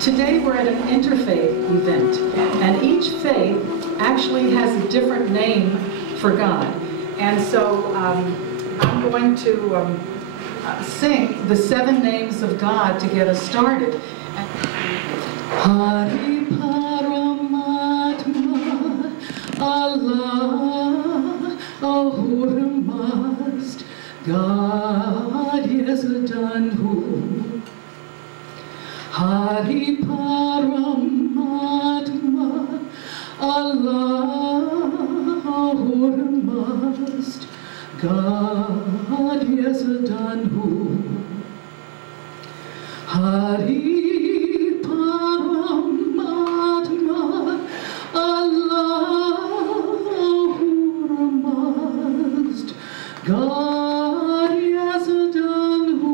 Today we're at an interfaith event, and each faith actually has a different name for God. And so I'm going to sing the 7 names of God to get us started. Hari Paramatma Allah Ahurmast God Yesudanhu Hari Paramatma Allah Ahurmast God Yesudanhu Hari Paramatma Allahurmast God Yesudanhu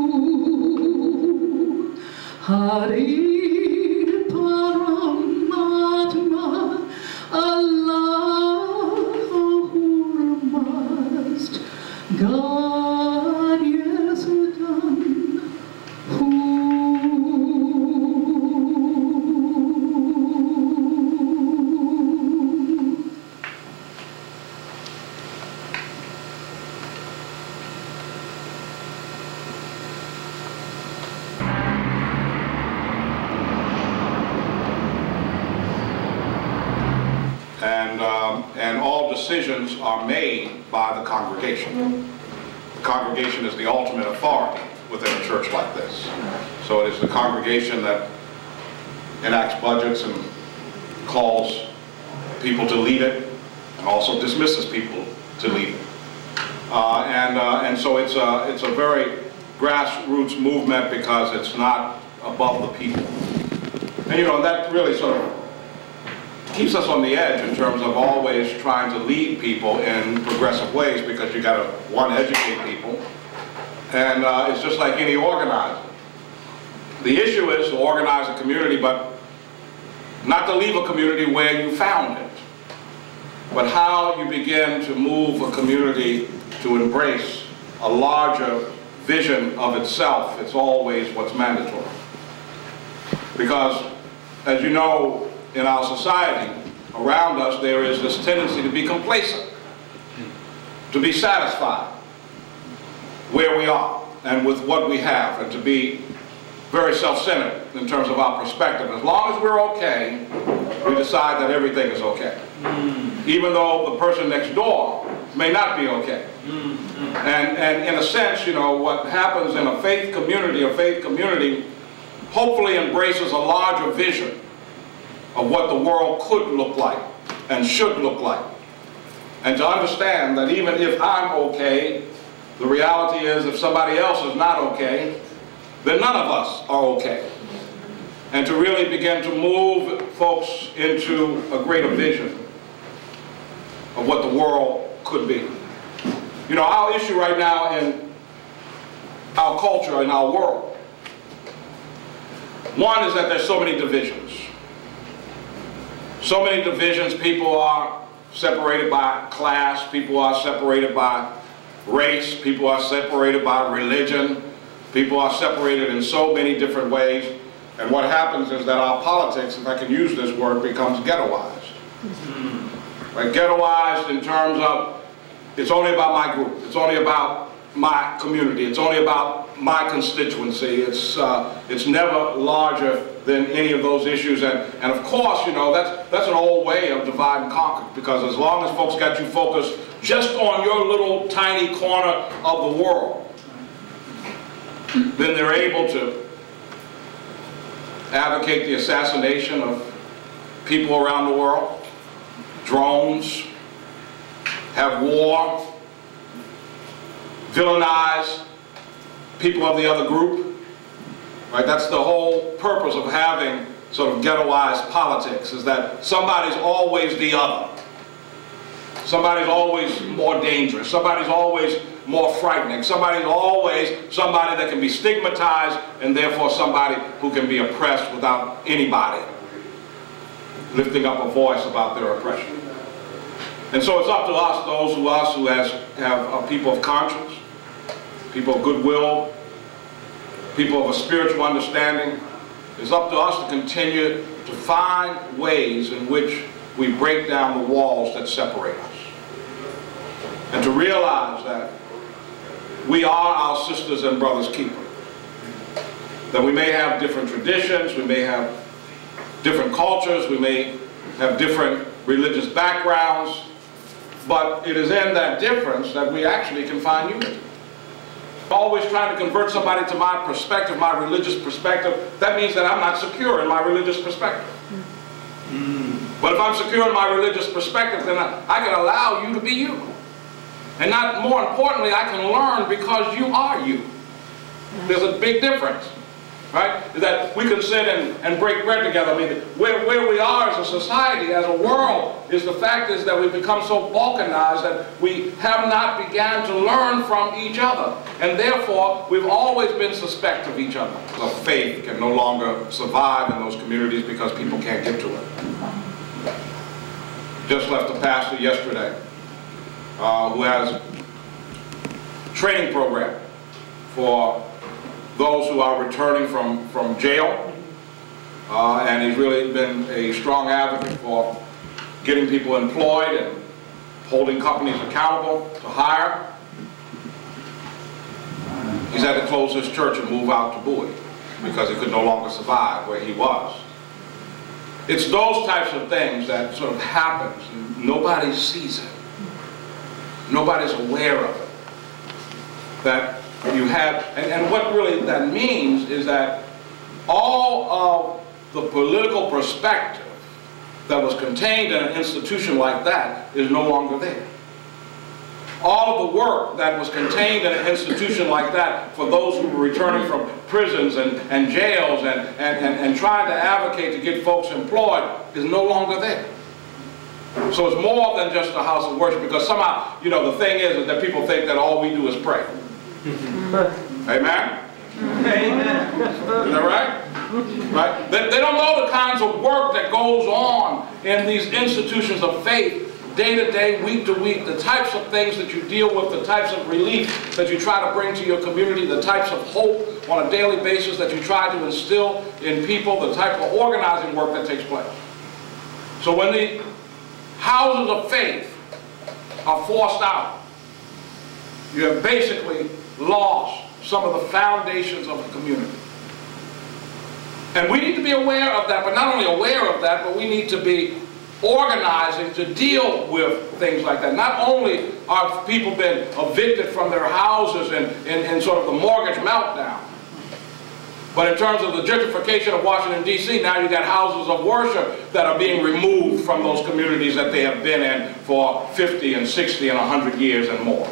Hari Paramatma Allahurmast God Yesudanhu. And all decisions are made by the congregation. The congregation is the ultimate authority within a church like this. So it is the congregation that enacts budgets and calls people to lead it, and also dismisses people to lead it. And so it's a very grassroots movement because it's not above the people. And that really sort of keeps us on the edge in terms of always trying to lead people in progressive ways, because you got to, one, educate people, and it's just like any organizer. The issue is to organize a community, but not to leave a community where you found it, but how you begin to move a community to embrace a larger vision of itself. It's always what's mandatory. Because, as you know, in our society around us, there is this tendency to be complacent, to be satisfied where we are and with what we have, and to be very self-centered in terms of our perspective. As long as we're okay, we decide that everything is okay, even though the person next door may not be okay. And in a sense, what happens in a faith community hopefully embraces a larger vision of what the world could look like and should look like. And to understand that even if I'm okay, the reality is if somebody else is not okay, then none of us are okay. And to really begin to move folks into a greater vision of what the world could be. Our issue right now in our culture, in our world, one is that there's so many divisions. So many divisions. People are separated by class, people are separated by race, people are separated by religion, people are separated in so many different ways. And what happens is that our politics, if I can use this word, becomes ghettoized. Right? Ghettoized in terms of, it's only about my group, it's only about my community, it's only about my constituency, it's never larger than any of those issues. And of course, that's an old way of divide and conquer, because as long as folks got you focused just on your little tiny corner of the world, then they're able to advocate the assassination of people around the world, drones, have war, villainize people of the other group. Right? That's the whole purpose of having sort of ghettoized politics, is that somebody's always the other. Somebody's always more dangerous. Somebody's always more frightening. Somebody's always somebody that can be stigmatized, and therefore somebody who can be oppressed without anybody lifting up a voice about their oppression. And so it's up to us, those of us who have people of conscience, people of goodwill, people of a spiritual understanding, It's up to us to continue to find ways in which we break down the walls that separate us. And to realize that we are our sisters and brothers' keeper. That we may have different traditions, we may have different cultures, we may have different religious backgrounds, but it is in that difference that we actually can find unity. Always trying to convert somebody to my perspective, my religious perspective, that means that I'm not secure in my religious perspective. But if I'm secure in my religious perspective, then I can allow you to be you. And not more importantly, I can learn because you are you. There's a big difference, right? That we can sit and break bread together. I mean, where we are as a society, as a world, is the fact is that we've become so balkanized that we have not began to learn from each other. And therefore, we've always been suspect of each other. So faith can no longer survive in those communities because people can't get to it. Just left a pastor yesterday who has a training program for those who are returning from jail. And he's really been a strong advocate for getting people employed and holding companies accountable to hire. He's had to close his church and move out to Bowie because he could no longer survive where he was. It's those types of things that sort of happens and nobody sees it. Nobody's aware of it. That you have, and what really that means is that all of the political perspective that was contained in an institution like that is no longer there. All of the work that was contained in an institution like that for those who were returning from prisons and jails and trying to advocate to get folks employed is no longer there. So it's more than just a house of worship, because somehow, you know, the thing is that people think that all we do is pray. Amen? Amen. Is that right? Right? They don't know the kinds of work that goes on in these institutions of faith, day to day, week to week, the types of things that you deal with, the types of relief that you try to bring to your community, the types of hope on a daily basis that you try to instill in people, the type of organizing work that takes place. So when the houses of faith are forced out, you have basically lost some of the foundations of the community. And we need to be aware of that, but not only aware of that, but we need to be organizing to deal with things like that. Not only are people been evicted from their houses in sort of the mortgage meltdown, but in terms of the gentrification of Washington, D.C., now you've got houses of worship that are being removed from those communities that they have been in for 50 and 60 and 100 years and more.